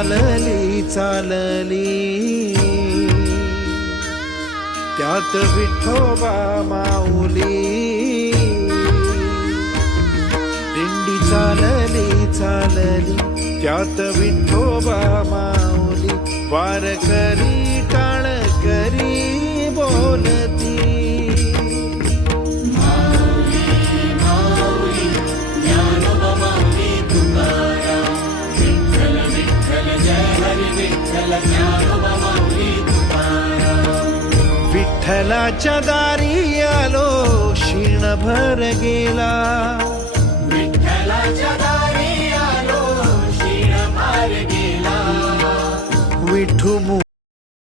चालली चालली त्यात विठोबा माऊली दिंडी चालली चालली त्यात विठोबा माऊली वारकरी टाळकरी बोलती विठ्ठलाच्या दारी आलो क्षीणभर गेला विठ्ठलाच्या